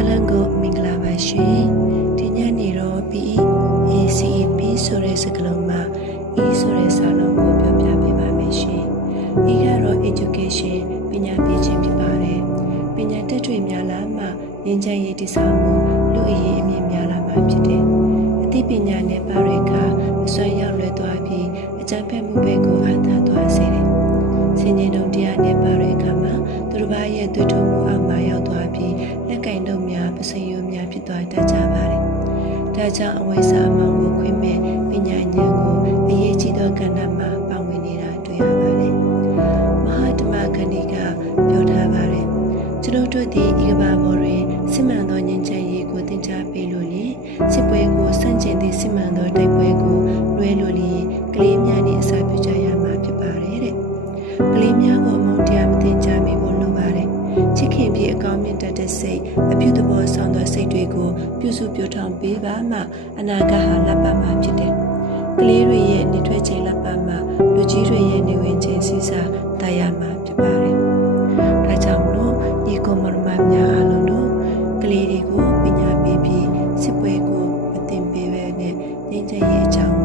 အားလုံးကိုမင်္ဂလာပါရှင်ဒီညနေတော့ PEACP ဆိုတဲ့စကားလုံးမှာ E ဆိုတဲ့စာလုံးကိုပြောပြပေးပါမယ်ရှင် E ကတော့ education ပညာပေးခြင်းဖြစ်ပါတယ်ပညာတတ်တွေများလာမှဉာဏ်ချမ်းရည်တည်ဆောက်မှုလူအရေးအမြင့်များလာမှာဖြစ်တယ်အသိပညာနဲ့ပါရခအစွမ်းရောက်လွယ်သွားပြီးအကြံဖက်မှုပဲကိုအားသာသွားစေတယ်စင်ကြီးတုံတရားနဲ့ပါရခမှာသူတစ်ပါးရဲ့တွေ့ထုံမှုအောက်မှာရောက်သွားပြီးလက်ကင်တို့များပစယိုများဖြစ်သွားတတ်ကြပါတယ်ဒါကြောင့်အဝိဇ္ဇာအမောင်ကိုခွင့်မဲ့ပညာဉာဏ်ကိုအရေးကြီးသောကဏ္ဍမှာပါဝင်နေတာတွေ့ရပါတယ်မဟာဓမ္မခဏိကပြောထားပါတယ်ကျွန်တော်တို့ဒီဤကဘာပေါ်တွင်စစ်မှန်သောဉာဏ်ချမ်းရည်ကိုသင်ကြားပေးလို့လေစစ်ပွဲကိုဆန့်ကျင်သည့်စစ်မှန်သောတိုက်ပွဲကိုလွဲလို့လေကလေးများနှင့်အစာပြုကြရမှာဖြစ်ပါတယ်တဲ့ကလေးများကိုအမုန်းတရားမသင်ကြားမိဖို့လိုပါတယ်ချစ်ခင်ပြီးအကောင်းမြတ်တတ်တဲ့စိတ်အပြုသဘောဆောင်သောစိတ်တွေကိုပြုစုပြောင်းထောင်ပေးပါမှအနာဂတ်ဟာလက်ပတ်မှာဖြစ်တယ်ကလေးတွေရဲ့နေထွက်ချိန်လက်ပတ်မှာလူကြီးတွေရဲ့နေဝင်ချိန်စီစာတာယာမှာဖြစ်ပါတယ်ဒါကြောင့်မလို့ဒီကွန်မမများအားလုံးတို့ကလေးတွေကိုပညာပေးပြီးစစ်ပွဲကိုမတင်ပေးဘဲနဲ့ငြိမ်းချမ်းရေးအကြောင်း